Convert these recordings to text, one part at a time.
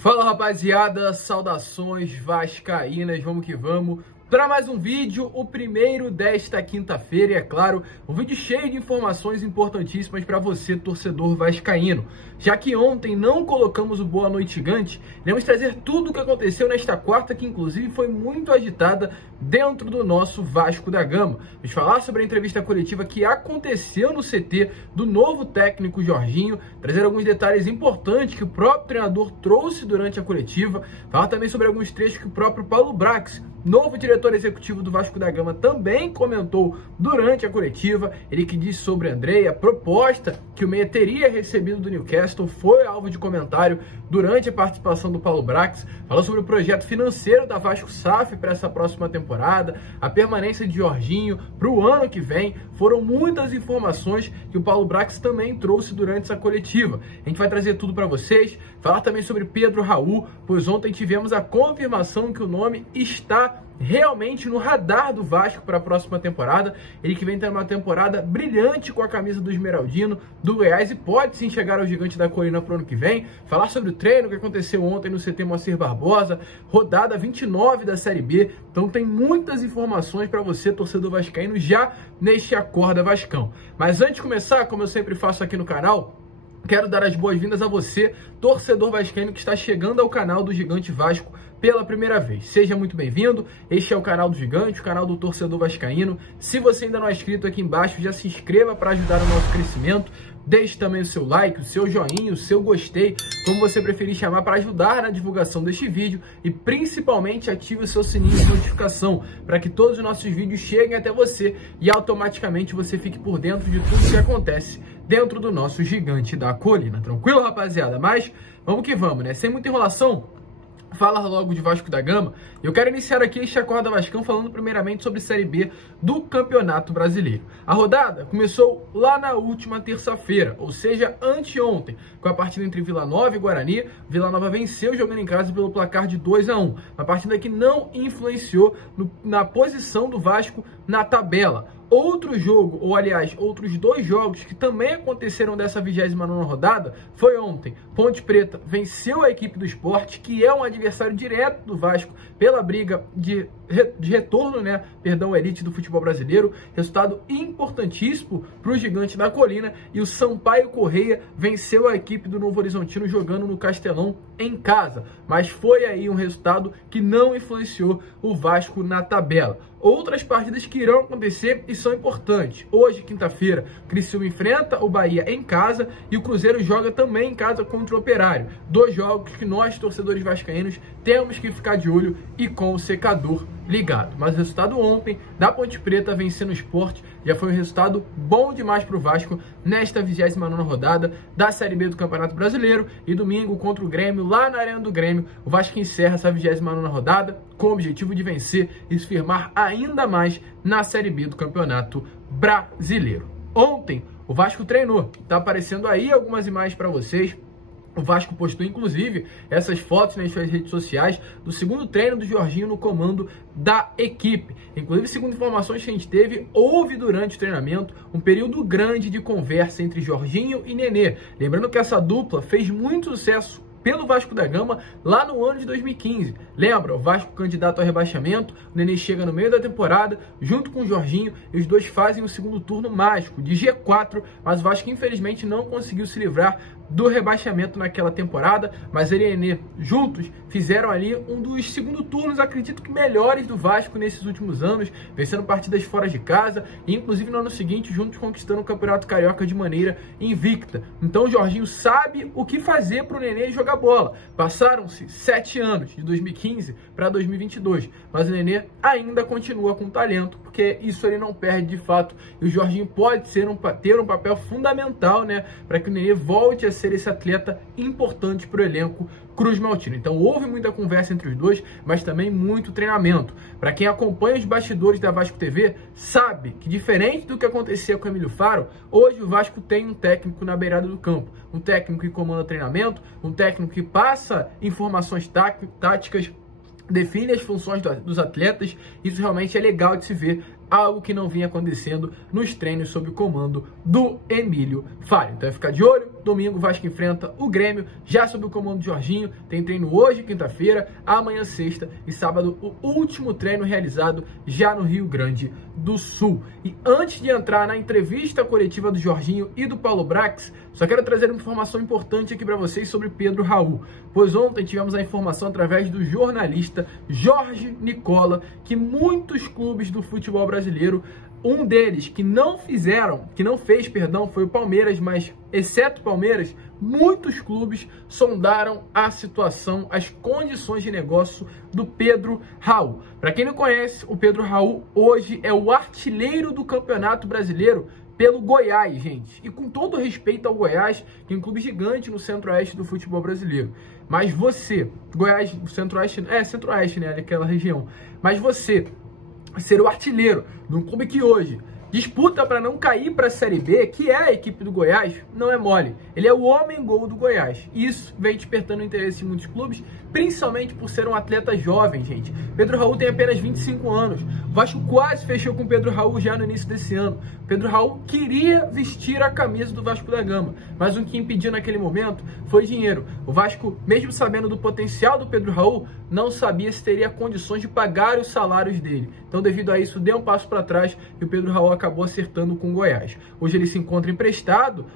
Fala rapaziada, saudações vascaínas, vamos que vamos para mais um vídeo, o primeiro desta quinta-feira, e é claro, um vídeo cheio de informações importantíssimas para você, torcedor vascaíno. Já que ontem não colocamos o Boa Noite Gigante, iremos trazer tudo o que aconteceu nesta quarta, que inclusive foi muito agitada dentro do nosso Vasco da Gama. Vamos falar sobre a entrevista coletiva que aconteceu no CT do novo técnico Jorginho, trazer alguns detalhes importantes que o próprio treinador trouxe durante a coletiva, falar também sobre alguns trechos que o próprio Paulo Brax, novo diretor executivo do Vasco da Gama, também comentou durante a coletiva. Ele que disse sobre Andrei, a proposta que o Meia teria recebido do Newcastle foi alvo de comentário durante a participação do Paulo Brax. Falou sobre o projeto financeiro da Vasco SAF para essa próxima temporada, a permanência de Jorginho para o ano que vem. Foram muitas informações que o Paulo Brax também trouxe durante essa coletiva. A gente vai trazer tudo para vocês, falar também sobre Pedro Raul, pois ontem tivemos a confirmação que o nome está realmente no radar do Vasco para a próxima temporada. Ele que vem tendo uma temporada brilhante com a camisa do Esmeraldino, do Goiás, e pode sim chegar ao Gigante da Colina para o ano que vem. Falar sobre o treino que aconteceu ontem no CT Moacir Barbosa, rodada 29 da Série B. Então tem muitas informações para você, torcedor vascaíno, já neste Acorda Vascão. Mas antes de começar, como eu sempre faço aqui no canal, quero dar as boas-vindas a você, torcedor vascaíno que está chegando ao canal do Gigante Vasco pela primeira vez. Seja muito bem-vindo. Este é o canal do Gigante, o canal do torcedor vascaíno. Se você ainda não é inscrito, aqui embaixo já se inscreva para ajudar o nosso crescimento. Deixe também o seu like, o seu joinha, o seu gostei, como você preferir chamar, para ajudar na divulgação deste vídeo, e principalmente ative o seu sininho de notificação para que todos os nossos vídeos cheguem até você e automaticamente você fique por dentro de tudo que acontece dentro do nosso Gigante da Colina. Tranquilo, rapaziada? Mas vamos que vamos, né? Sem muita enrolação, fala logo de Vasco da Gama. Eu quero iniciar aqui este Acorda Vascão falando primeiramente sobre Série B do Campeonato Brasileiro. A rodada começou lá na última terça-feira, ou seja, anteontem, com a partida entre Vila Nova e Guarani. Vila Nova venceu jogando em casa pelo placar de 2-1, uma partida que não influenciou na posição do Vasco na tabela. Outro jogo, ou aliás, outros dois jogos que também aconteceram dessa 29ª rodada, foi ontem. Ponte Preta venceu a equipe do Sport, que é um adversário direto do Vasco pela briga de retorno, né? Perdão, elite do futebol brasileiro. Resultado importantíssimo para o Gigante da Colina. E o Sampaio Correia venceu a equipe do Novo Horizontino jogando no Castelão em casa. Mas foi aí um resultado que não influenciou o Vasco na tabela. Outras partidas que irão acontecer e são importantes. Hoje, quinta-feira, o Criciúma enfrenta o Bahia em casa e o Cruzeiro joga também em casa contra o Operário. Dois jogos que nós, torcedores vascaínos, temos que ficar de olho e com o secador ligado. Mas o resultado ontem da Ponte Preta vencendo o Sport já foi um resultado bom demais para o Vasco nesta 29ª rodada da Série B do Campeonato Brasileiro. E domingo contra o Grêmio, lá na Arena do Grêmio, o Vasco encerra essa 29ª rodada com o objetivo de vencer e se firmar ainda mais na Série B do Campeonato Brasileiro. Ontem o Vasco treinou, tá aparecendo aí algumas imagens para vocês. O Vasco postou, inclusive, essas fotos nas suas redes sociais do segundo treino do Jorginho no comando da equipe. Inclusive, segundo informações que a gente teve, houve durante o treinamento um período grande de conversa entre Jorginho e Nenê. Lembrando que essa dupla fez muito sucesso pelo Vasco da Gama lá no ano de 2015. Lembra? O Vasco candidato ao rebaixamento, o Nenê chega no meio da temporada, junto com o Jorginho, e os dois fazem o segundo turno mágico, de G4, mas o Vasco infelizmente não conseguiu se livrar do rebaixamento naquela temporada, mas ele e Nenê juntos fizeram ali um dos segundo turnos, acredito que melhores do Vasco nesses últimos anos, vencendo partidas fora de casa, e inclusive no ano seguinte juntos conquistando o Campeonato Carioca de maneira invicta. Então o Jorginho sabe o que fazer para o Nenê jogar bola. Passaram-se 7 anos, de 2015 para 2022, mas o Nenê ainda continua com talento, porque isso ele não perde de fato, e o Jorginho pode ter um papel fundamental, né, para que o Nenê volte a ser esse atleta importante para o elenco Cruz Maltino. Então houve muita conversa entre os dois, mas também muito treinamento. Para quem acompanha os bastidores da Vasco TV, sabe que diferente do que acontecia com o Emílio Faro, hoje o Vasco tem um técnico na beirada do campo, um técnico que comanda treinamento, um técnico que passa informações táticas, define as funções dos atletas. Isso realmente é legal de se ver, algo que não vinha acontecendo nos treinos sob o comando do Emílio Faro. Então é ficar de olho, domingo o Vasco enfrenta o Grêmio, já sob o comando de Jorginho. Tem treino hoje, quinta-feira, amanhã, sexta e sábado, o último treino realizado já no Rio Grande do Sul. E antes de entrar na entrevista coletiva do Jorginho e do Paulo Brax, só quero trazer uma informação importante aqui para vocês sobre Pedro Raul, pois ontem tivemos a informação através do jornalista Jorge Nicola que muitos clubes do futebol brasileiro, um deles que não fez, foi o Palmeiras, mas exceto o Palmeiras, muitos clubes sondaram a situação, as condições de negócio do Pedro Raul. Para quem não conhece, o Pedro Raul hoje é o artilheiro do Campeonato Brasileiro pelo Goiás, gente. E com todo respeito ao Goiás, que é um clube gigante no centro-oeste do futebol brasileiro. Mas você, Goiás, centro-oeste, centro-oeste, né, daquela região. Mas você ser o artilheiro de um clube que hoje disputa para não cair para a Série B, que é a equipe do Goiás, não é mole. Ele é o homem-gol do Goiás. Isso vem despertando interesse em muitos clubes, principalmente por ser um atleta jovem, gente. Pedro Raul tem apenas 25 anos. O Vasco quase fechou com o Pedro Raul já no início desse ano. Pedro Raul queria vestir a camisa do Vasco da Gama, mas o que impediu naquele momento foi dinheiro. O Vasco, mesmo sabendo do potencial do Pedro Raul, não sabia se teria condições de pagar os salários dele. Então, devido a isso, deu um passo para trás e o Pedro Raul acabou acertando com o Goiás. Hoje ele se encontra emprestado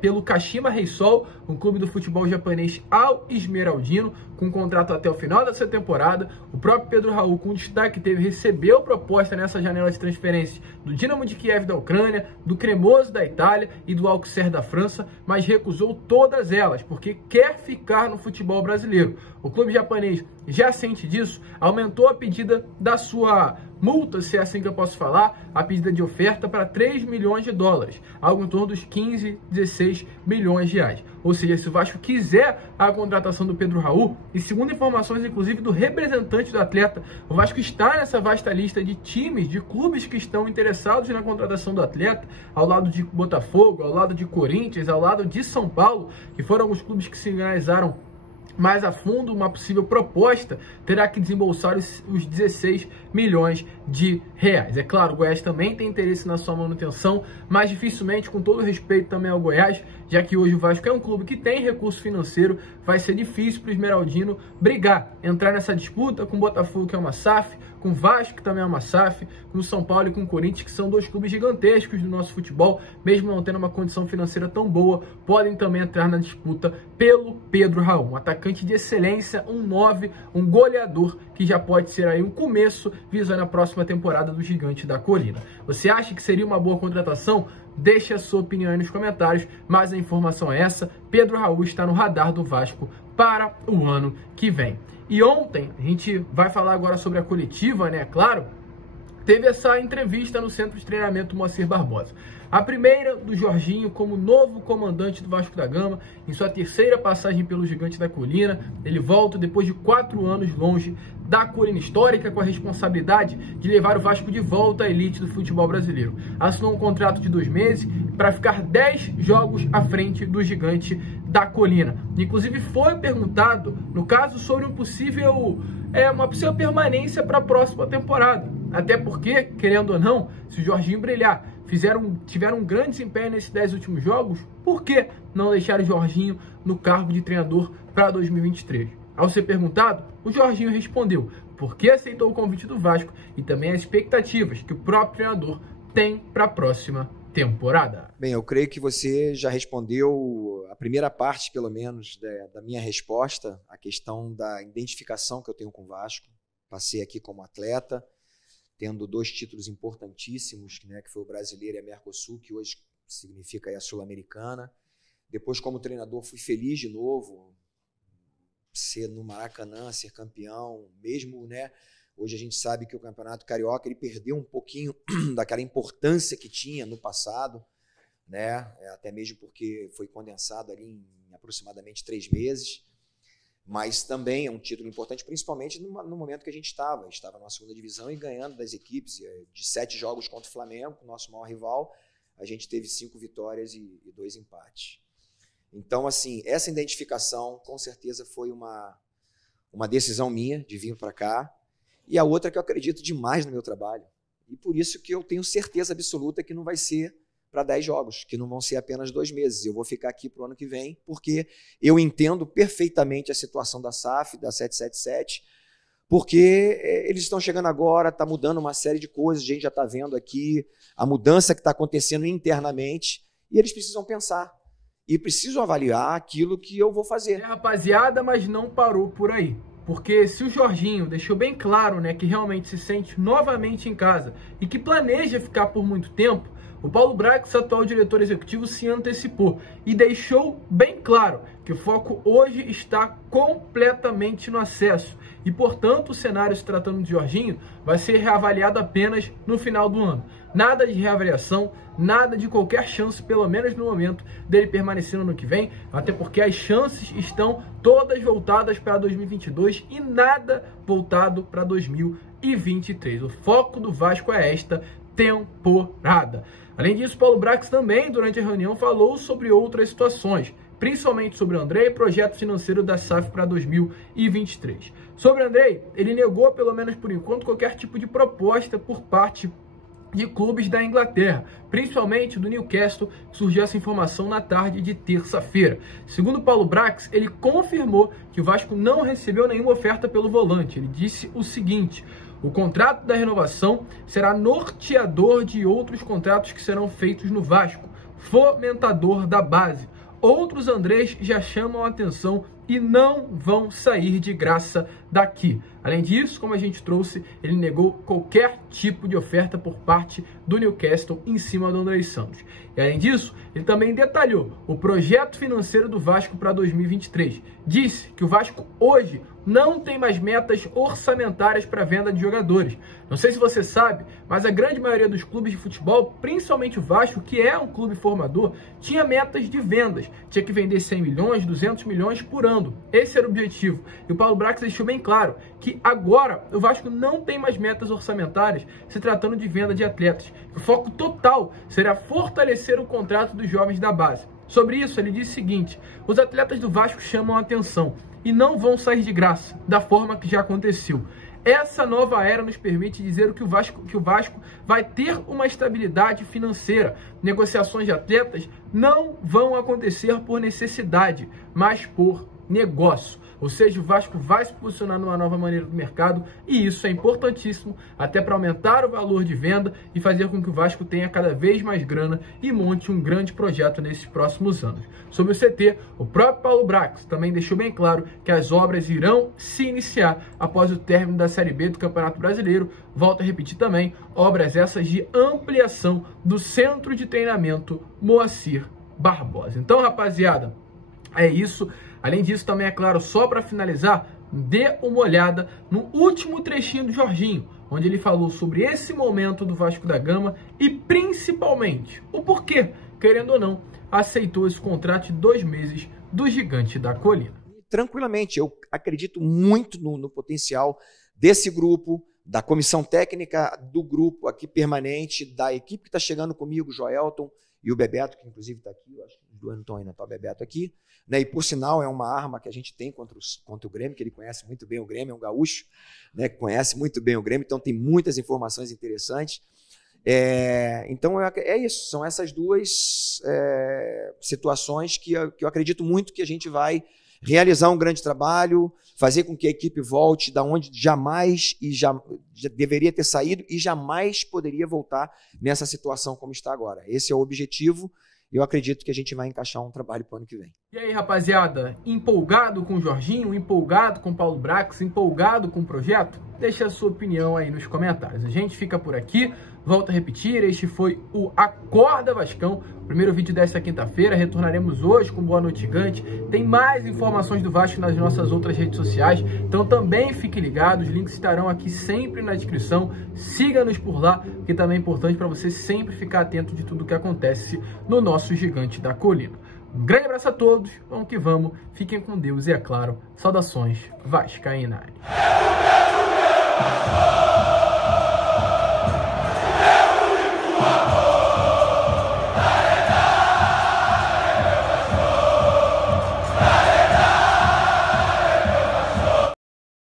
pelo Kashima Reysol, um clube do futebol japonês ao Esmeraldino, com um contrato até o final dessa temporada. O próprio Pedro Raul, com destaque teve, recebeu proposta nessa janela de transferências do Dinamo de Kiev da Ucrânia, do Cremoso da Itália e do Auxerre da França, mas recusou todas elas, porque quer ficar no futebol brasileiro. O clube japonês, já ciente disso, aumentou a pedida da sua multa, se é assim que eu posso falar, a pedida de oferta para 3 milhões de dólares, algo em torno dos 15, 16 milhões de reais. Ou seja, se o Vasco quiser a contratação do Pedro Raul, e segundo informações inclusive do representante do atleta, o Vasco está nessa vasta lista de times, de clubes que estão interessados na contratação do atleta, ao lado de Botafogo, ao lado de Corinthians, ao lado de São Paulo, que foram alguns clubes que se sinalizaram mais a fundo uma possível proposta, terá que desembolsar os 16 milhões de reais. É claro, o Goiás também tem interesse na sua manutenção, mas dificilmente, com todo respeito também ao Goiás, já que hoje o Vasco é um clube que tem recurso financeiro, vai ser difícil para o Esmeraldino brigar, entrar nessa disputa com o Botafogo, que é uma SAF, com o Vasco, que também é uma SAF, com o São Paulo e com o Corinthians, que são dois clubes gigantescos do nosso futebol, mesmo não tendo uma condição financeira tão boa, podem também entrar na disputa pelo Pedro Raul, um atacante de excelência, um 9, um goleador, que já pode ser aí um começo visando a próxima temporada do Gigante da Colina. Você acha que seria uma boa contratação? Deixe a sua opinião aí nos comentários, mas a informação é essa: Pedro Raul está no radar do Vasco para o ano que vem. E ontem, a gente vai falar agora sobre a coletiva, né, claro, teve essa entrevista no Centro de Treinamento Moacir Barbosa. A primeira do Jorginho como novo comandante do Vasco da Gama, em sua terceira passagem pelo Gigante da Colina. Ele volta depois de 4 anos longe da colina histórica, com a responsabilidade de levar o Vasco de volta à elite do futebol brasileiro. Assinou um contrato de 2 meses para ficar 10 jogos à frente do Gigante da Colina. Inclusive foi perguntado, no caso, sobre uma possível permanência para a próxima temporada. Até porque, querendo ou não, se o Jorginho brilhar, tiveram um grande desempenho nesses 10 últimos jogos, por que não deixar o Jorginho no cargo de treinador para 2023? Ao ser perguntado, o Jorginho respondeu porque aceitou o convite do Vasco e também as expectativas que o próprio treinador tem para a próxima temporada. Bem, eu creio que você já respondeu a primeira parte, pelo menos, da minha resposta, a questão da identificação que eu tenho com o Vasco. Passei aqui como atleta, tendo 2 títulos importantíssimos, né, que foi o Brasileiro e a Mercosul, que hoje significa aí a Sul-Americana. Depois, como treinador, fui feliz de novo, ser no Maracanã, ser campeão, mesmo, né? Hoje a gente sabe que o Campeonato Carioca ele perdeu um pouquinho daquela importância que tinha no passado, né? Até mesmo porque foi condensado ali em aproximadamente 3 meses. Mas também é um título importante, principalmente no momento que a gente estava na segunda divisão e ganhando das equipes. De 7 jogos contra o Flamengo, nosso maior rival, a gente teve 5 vitórias e 2 empates. Então, assim, essa identificação com certeza foi uma decisão minha de vir para cá, e a outra que eu acredito demais no meu trabalho. E por isso que eu tenho certeza absoluta que não vai ser para 10 jogos, que não vão ser apenas 2 meses. Eu vou ficar aqui para o ano que vem, porque eu entendo perfeitamente a situação da SAF, da 777, porque eles estão chegando agora, está mudando uma série de coisas, a gente já está vendo aqui a mudança que está acontecendo internamente, e eles precisam pensar, e precisam avaliar aquilo que eu vou fazer. Rapaziada, mas não parou por aí. Porque se o Jorginho deixou bem claro, né, que realmente se sente novamente em casa e que planeja ficar por muito tempo, o Paulo Brax, atual diretor executivo, se antecipou e deixou bem claro que o foco hoje está completamente no acesso. E, portanto, o cenário, se tratando de Jorginho, vai ser reavaliado apenas no final do ano. Nada de reavaliação, nada de qualquer chance, pelo menos no momento, dele permanecer no ano que vem, até porque as chances estão todas voltadas para 2022 e nada voltado para 2023. O foco do Vasco é esta temporada. Além disso, Paulo Brax também, durante a reunião, falou sobre outras situações, principalmente sobre o Andrei e projeto financeiro da SAF para 2023. Sobre o Andrei, ele negou, pelo menos por enquanto, qualquer tipo de proposta por parte de clubes da Inglaterra, principalmente do Newcastle, que surgiu essa informação na tarde de terça-feira. Segundo Paulo Brax, ele confirmou que o Vasco não recebeu nenhuma oferta pelo volante. Ele disse o seguinte: o contrato da renovação será norteador de outros contratos que serão feitos no Vasco, fomentador da base. Outros Andrés já chamam a atenção e não vão sair de graça daqui. Além disso, como a gente trouxe, ele negou qualquer tipo de oferta por parte do Newcastle em cima do Andrei Santos. E além disso, ele também detalhou o projeto financeiro do Vasco para 2023. Disse que o Vasco hoje não tem mais metas orçamentárias para venda de jogadores. Não sei se você sabe, mas a grande maioria dos clubes de futebol, principalmente o Vasco, que é um clube formador, tinha metas de vendas. Tinha que vender 100 milhões, 200 milhões por ano. Esse era o objetivo. E o Paulo Brax deixou bem claro que agora o Vasco não tem mais metas orçamentárias se tratando de venda de atletas. O foco total será fortalecer o contrato dos jovens da base. Sobre isso, ele disse o seguinte: os atletas do Vasco chamam a atenção e não vão sair de graça, da forma que já aconteceu. Essa nova era nos permite dizer que o Vasco vai ter uma estabilidade financeira. Negociações de atletas não vão acontecer por necessidade, mas por negócio. Ou seja, o Vasco vai se posicionar numa nova maneira do mercado e isso é importantíssimo até para aumentar o valor de venda e fazer com que o Vasco tenha cada vez mais grana e monte um grande projeto nesses próximos anos. Sobre o CT, o próprio Paulo Brax também deixou bem claro que as obras irão se iniciar após o término da Série B do Campeonato Brasileiro. Volto a repetir também, obras essas de ampliação do Centro de Treinamento Moacir Barbosa. Então, rapaziada, é isso. Além disso, também é claro, só para finalizar, dê uma olhada no último trechinho do Jorginho, onde ele falou sobre esse momento do Vasco da Gama e principalmente o porquê, querendo ou não, aceitou esse contrato de 2 meses do Gigante da Colina. Tranquilamente, eu acredito muito no potencial desse grupo, da comissão técnica do grupo aqui permanente, da equipe que está chegando comigo, o Joelton e o Bebeto, que inclusive está aqui, eu acho que os dois não estão ainda, está o Bebeto aqui, né? E por sinal é uma arma que a gente tem contra o Grêmio, que ele conhece muito bem o Grêmio, é um gaúcho, né, que conhece muito bem o Grêmio, então tem muitas informações interessantes. Então é isso, são essas duas situações que eu acredito muito que a gente vai realizar um grande trabalho, fazer com que a equipe volte da onde jamais já deveria ter saído e jamais poderia voltar nessa situação como está agora. Esse é o objetivo e eu acredito que a gente vai encaixar um trabalho para o ano que vem. E aí, rapaziada, empolgado com o Jorginho, empolgado com o Paulo Brax, empolgado com o projeto? Deixa a sua opinião aí nos comentários. A gente fica por aqui, volto a repetir, este foi o Acorda Vascão, primeiro vídeo desta quinta-feira, retornaremos hoje com Boa Noite Gigante, tem mais informações do Vasco nas nossas outras redes sociais, então também fique ligado, os links estarão aqui sempre na descrição, siga-nos por lá, que também é importante para você sempre ficar atento de tudo que acontece no nosso Gigante da Colina. Um grande abraço a todos, vamos que vamos, fiquem com Deus e, é claro, saudações vascaínas.